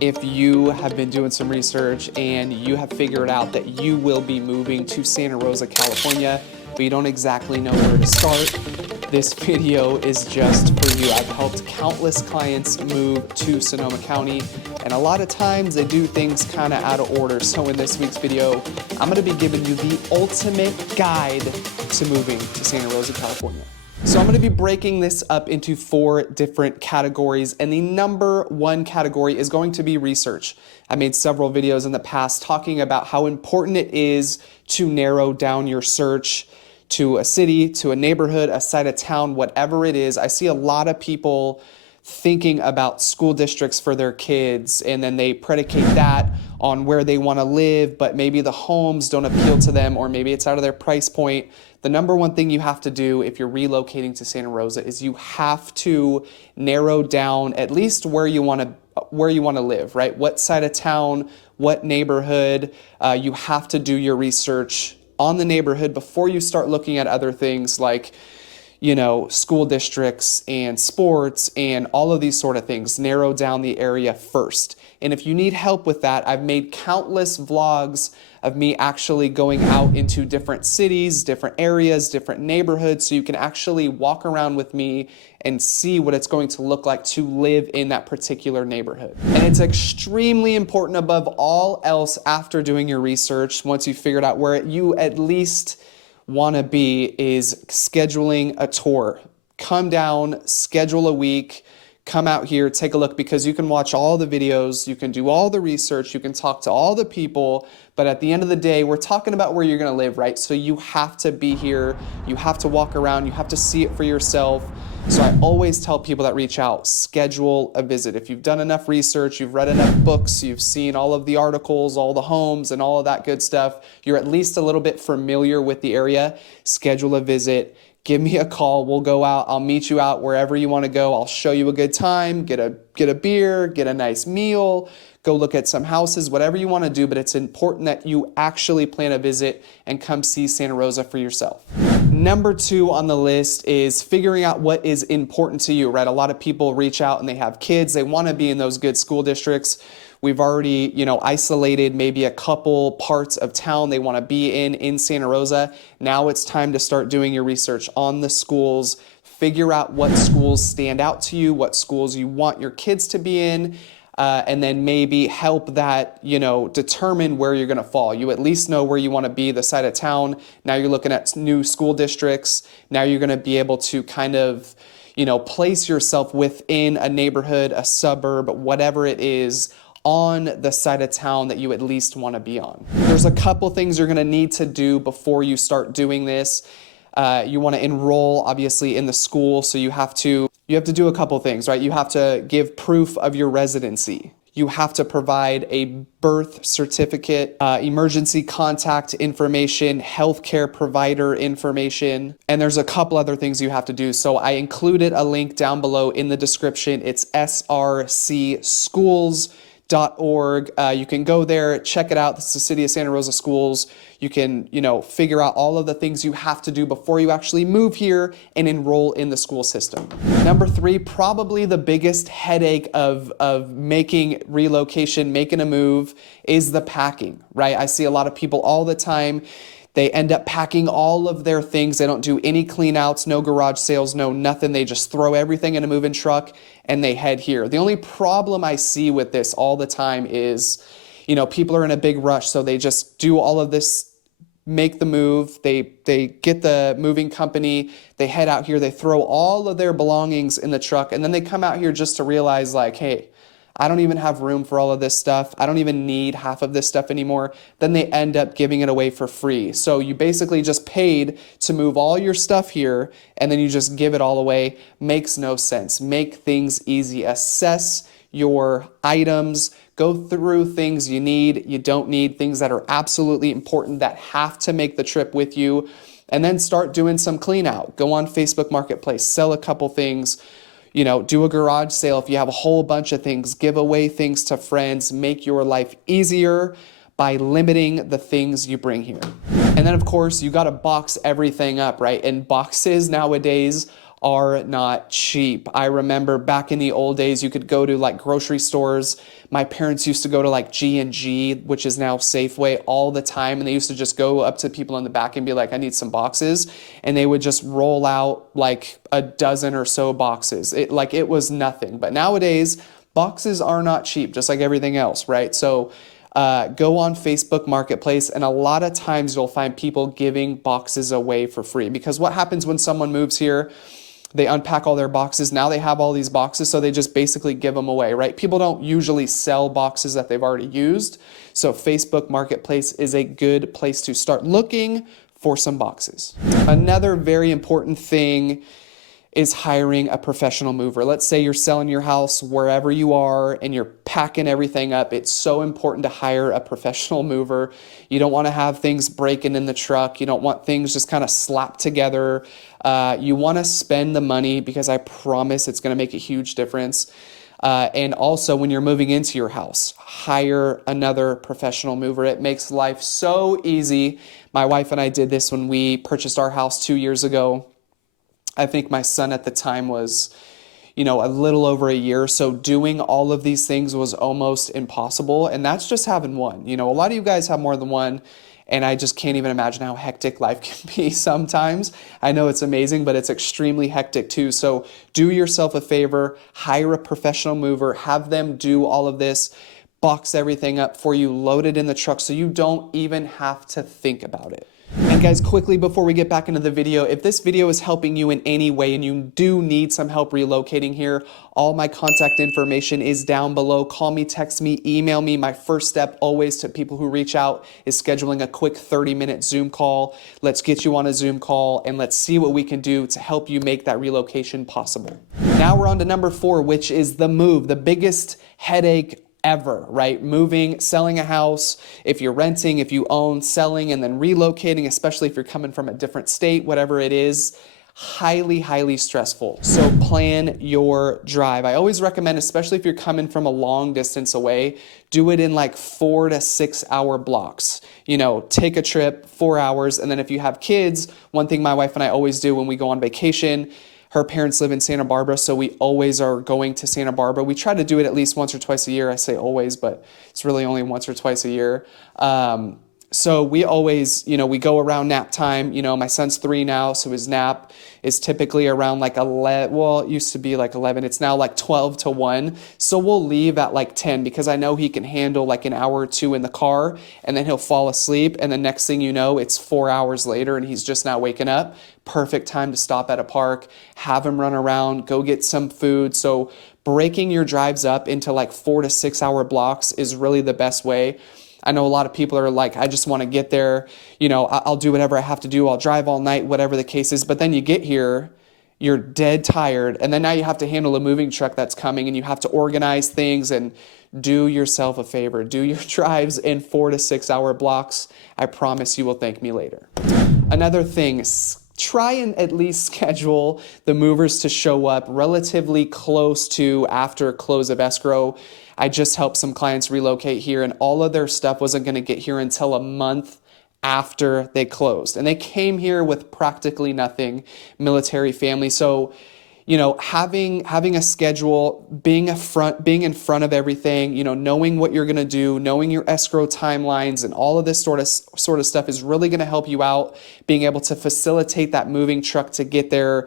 If you have been doing some research and you have figured out that you will be moving to Santa Rosa, California, but you don't exactly know where to start, this video is just for you. I've helped countless clients move to Sonoma County, and a lot of times they do things kind of out of order. So in this week's video, I'm gonna be giving you the ultimate guide to moving to Santa Rosa, California. So I'm going to be breaking this up into 4 different categories, and the number 1 category is going to be research. I made several videos in the past talking about how important it is to narrow down your search to a city, to a neighborhood, a side of town, whatever it is. I see a lot of people thinking about school districts for their kids, and then they predicate that on where they want to live, but maybe the homes don't appeal to them, or maybe it's out of their price point. The number 1 thing you have to do if you're relocating to Santa Rosa is you have to narrow down at least where you want to live, right? What side of town, what neighborhood. You have to do your research on the neighborhood before you start looking at other things like, you know, school districts and sports and all of these sort of things. Narrow down the area first. And if you need help with that, I've made countless vlogs of me actually going out into different cities, different areas, different neighborhoods, so you can actually walk around with me and see what it's going to look like to live in that particular neighborhood. And it's extremely important above all else after doing your research, once you've figured out where you at least want to be, is scheduling a tour. Come down, schedule a week, come out here, take a look, because you can watch all the videos, you can do all the research, you can talk to all the people, but at the end of the day, we're talking about where you're going to live, right? So you have to be here, you have to walk around, you have to see it for yourself. So I always tell people that reach out, schedule a visit. If you've done enough research, you've read enough books, you've seen all of the articles, all the homes and all of that good stuff, you're at least a little bit familiar with the area, schedule a visit. Give me a call, we'll go out, I'll meet you out wherever you want to go, I'll show you a good time, get a beer, get a nice meal, go look at some houses, whatever you want to do, but it's important that you actually plan a visit and come see Santa Rosa for yourself. Number 2 on the list is figuring out what is important to you, right? A lot of people reach out and they have kids, they want to be in those good school districts. We've already, isolated maybe a couple parts of town they want to be in Santa Rosa. Now it's time to start doing your research on the schools. Figure out what schools stand out to you, what schools you want your kids to be in, and then maybe help that, determine where you're going to fall. You at least know where you want to be, the side of town. Now you're looking at new school districts. Now you're going to be able to kind of, place yourself within a neighborhood, a suburb, whatever it is, on the side of town that you at least want to be on. There's a couple things you're going to need to do before you start doing this. You want to enroll, obviously, in the school, so you have to do a couple things, right? You have to give proof of your residency. You have to provide a birth certificate, emergency contact information, healthcare provider information, and there's a couple other things you have to do. So I included a link down below in the description. It's srcschools.org. You can go there, check it out. This is the City of Santa Rosa Schools. You can, figure out all of the things you have to do before you actually move here and enroll in the school system. Number 3, probably the biggest headache of making relocation, making a move, is the packing, right? I see a lot of people all the time. They end up packing all of their things. They don't do any clean outs, no garage sales, no nothing. They just throw everything in a moving truck and they head here. The only problem I see with this all the time is, people are in a big rush, so they just do all of this, make the move, they get the moving company, they head out here, they throw all of their belongings in the truck, and then they come out here just to realize, like, hey, I don't even have room for all of this stuff. I don't even need half of this stuff anymore. Then they end up giving it away for free. So you basically just paid to move all your stuff here, and then you just give it all away. Makes no sense. Make things easy. Assess your items. Go through things you need, you don't need, things that are absolutely important that have to make the trip with you, and then start doing some clean out. Go on Facebook Marketplace, sell a couple things. Do a garage sale if you have a whole bunch of things, give away things to friends, make your life easier by limiting the things you bring here. And then of course, you got to box everything up, right? And boxes nowadays are not cheap. I remember back in the old days, you could go to like grocery stores. My parents used to go to like G&G, which is now Safeway, all the time. And they used to just go up to people in the back and be like, I need some boxes. And they would just roll out like a dozen or so boxes. It was nothing. But nowadays, boxes are not cheap, just like everything else, right? So go on Facebook Marketplace, and a lot of times you'll find people giving boxes away for free. Because what happens when someone moves here? They unpack all their boxes. Now they have all these boxes, so they just basically give them away, right? People don't usually sell boxes that they've already used. So Facebook Marketplace is a good place to start looking for some boxes. Another very important thing is hiring a professional mover. Let's say you're selling your house wherever you are and you're packing everything up. It's so important to hire a professional mover. You don't want to have things breaking in the truck. You don't want things just kind of slapped together. You want to spend the money because I promise it's going to make a huge difference. And also when you're moving into your house, hire another professional mover. It makes life so easy. My wife and I did this when we purchased our house 2 years ago. I think my son at the time was, a little over a year. So doing all of these things was almost impossible. And that's just having one. A lot of you guys have more than one. And I just can't even imagine how hectic life can be sometimes. I know it's amazing, but it's extremely hectic too. So do yourself a favor, hire a professional mover, have them do all of this, box everything up for you, load it in the truck so you don't even have to think about it. And guys, quickly before we get back into the video, if this video is helping you in any way and you do need some help relocating here, all my contact information is down below. Call me, text me, email me. My first step always to people who reach out is scheduling a quick 30-minute Zoom call. Let's get you on a Zoom call and let's see what we can do to help you make that relocation possible. Now we're on to number 4, which is the move, the biggest headache ever, right? Moving, selling a house, if you're renting, if you own, selling, and then relocating, especially if you're coming from a different state, whatever it is, highly, highly stressful. So plan your drive. I always recommend, especially if you're coming from a long distance away, do it in like 4 to 6 hour blocks. Take a trip, 4 hours, and then if you have kids, one thing my wife and I always do when we go on vacation, her parents live in Santa Barbara, so we always are going to Santa Barbara. We try to do it at least once or twice a year. I say always, but it's really only once or twice a year. So we always, we go around nap time. My son's 3 now, so his nap is typically around like 11. Well, it used to be like 11. It's now like 12 to 1. So we'll leave at like 10 because I know he can handle like an hour or 2 in the car and then he'll fall asleep. And the next thing you know, it's 4 hours later and he's just now waking up. Perfect time to stop at a park, have him run around, go get some food. So breaking your drives up into like 4 to 6 hour blocks is really the best way. I know a lot of people are like, I just want to get there. I'll do whatever I have to do. I'll drive all night, whatever the case is. But then you get here, you're dead tired. And then now you have to handle a moving truck that's coming and you have to organize things and do yourself a favor. Do your drives in 4 to 6 hour blocks. I promise you will thank me later. Another thing, try and at least schedule the movers to show up relatively close to after close of escrow. I just helped some clients relocate here and all of their stuff wasn't going to get here until a month after they closed. And they came here with practically nothing, military family. So, having a schedule, being in front of everything, knowing what you're going to do, knowing your escrow timelines and all of this sort of stuff is really going to help you out, being able to facilitate that moving truck to get there.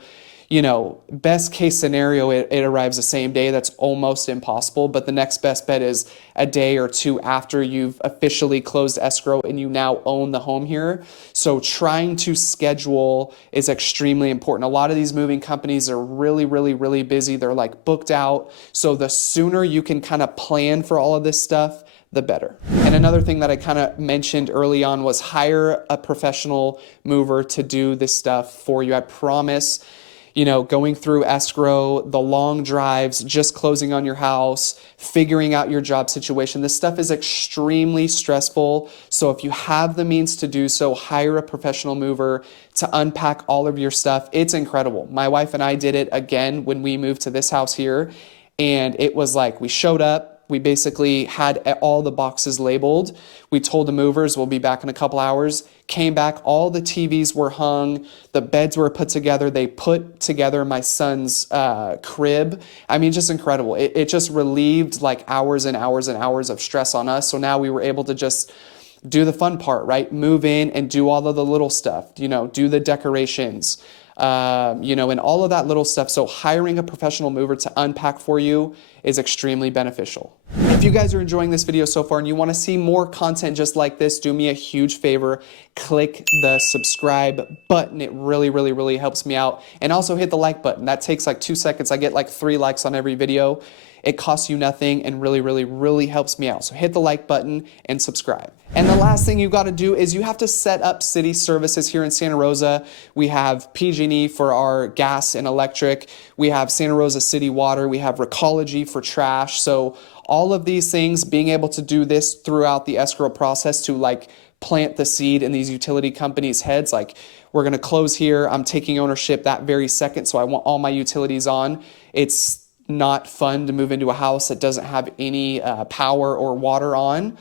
Best case scenario, it arrives the same day. That's almost impossible. But the next best bet is a day or 2 after you've officially closed escrow and you now own the home here. So trying to schedule is extremely important. A lot of these moving companies are really, really, really busy. They're like booked out. So the sooner you can kind of plan for all of this stuff, the better. And another thing that I kind of mentioned early on was hire a professional mover to do this stuff for you. I promise. Going through escrow, the long drives, just closing on your house, figuring out your job situation. This stuff is extremely stressful. So if you have the means to do so, hire a professional mover to unpack all of your stuff. It's incredible. My wife and I did it again when we moved to this house here. And it was like we showed up, We basically had all the boxes labeled. We told the movers we'll be back in a couple hours. Came back, all the TVs were hung, the beds were put together. They put together my son's crib. I mean, just incredible. It just relieved like hours and hours and hours of stress on us. So now we were able to just do the fun part, right? Move in and do all of the little stuff, you know, do the decorations, you know, and all of that little stuff. So hiring a professional mover to unpack for you is extremely beneficial. If you guys are enjoying this video so far and you want to see more content just like this, do me a huge favor, click the subscribe button. It really helps me out. And also hit the like button. That takes like 2 seconds. I get like 3 likes on every video. It costs you nothing and really helps me out. So hit the like button and subscribe. And the last thing you got to do is you have to set up city services here in Santa Rosa. We have PG&E for our gas and electric. We have Santa Rosa City Water. We have Recology for trash. So all of these things, being able to do this throughout the escrow process to like plant the seed in these utility companies' heads, like we're going to close here. I'm taking ownership that very second. So I want all my utilities on. It's not fun to move into a house that doesn't have any power or water on.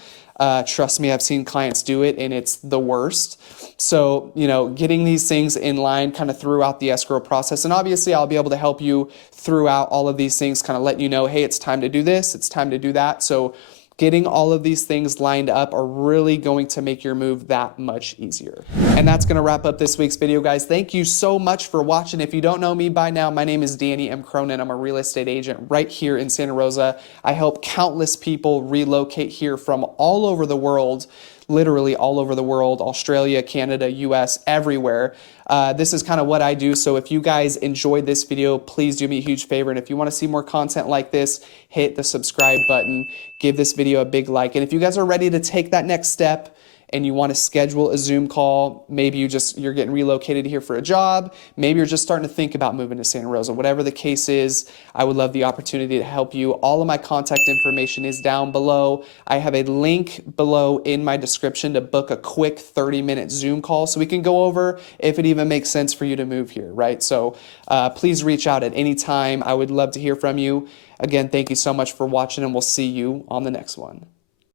Trust me, I've seen clients do it and it's the worst. So, you know, getting these things in line kind of throughout the escrow process. And obviously I'll be able to help you throughout all of these things, kind of letting you know, hey, it's time to do this, it's time to do that. So getting all of these things lined up are really going to make your move that much easier. And that's going to wrap up this week's video, guys. Thank you so much for watching. If you don't know me by now, my name is Danny M. Cronin. I'm a real estate agent right here in Santa Rosa. I help countless people relocate here from all over the world, literally all over the world, Australia, Canada, US, everywhere. This is kind of what I do. So if you guys enjoyed this video, please do me a huge favor. And if you want to see more content like this, hit the subscribe button, give this video a big like. And if you guys are ready to take that next step and you want to schedule a Zoom call, maybe you're getting relocated here for a job, maybe you're just starting to think about moving to Santa Rosa, whatever the case is, I would love the opportunity to help you. All of my contact information is down below. I have a link below in my description to book a quick 30-minute Zoom call so we can go over if it even makes sense for you to move here, right? So please reach out at any time. I would love to hear from you. Again, thank you so much for watching and we'll see you on the next one.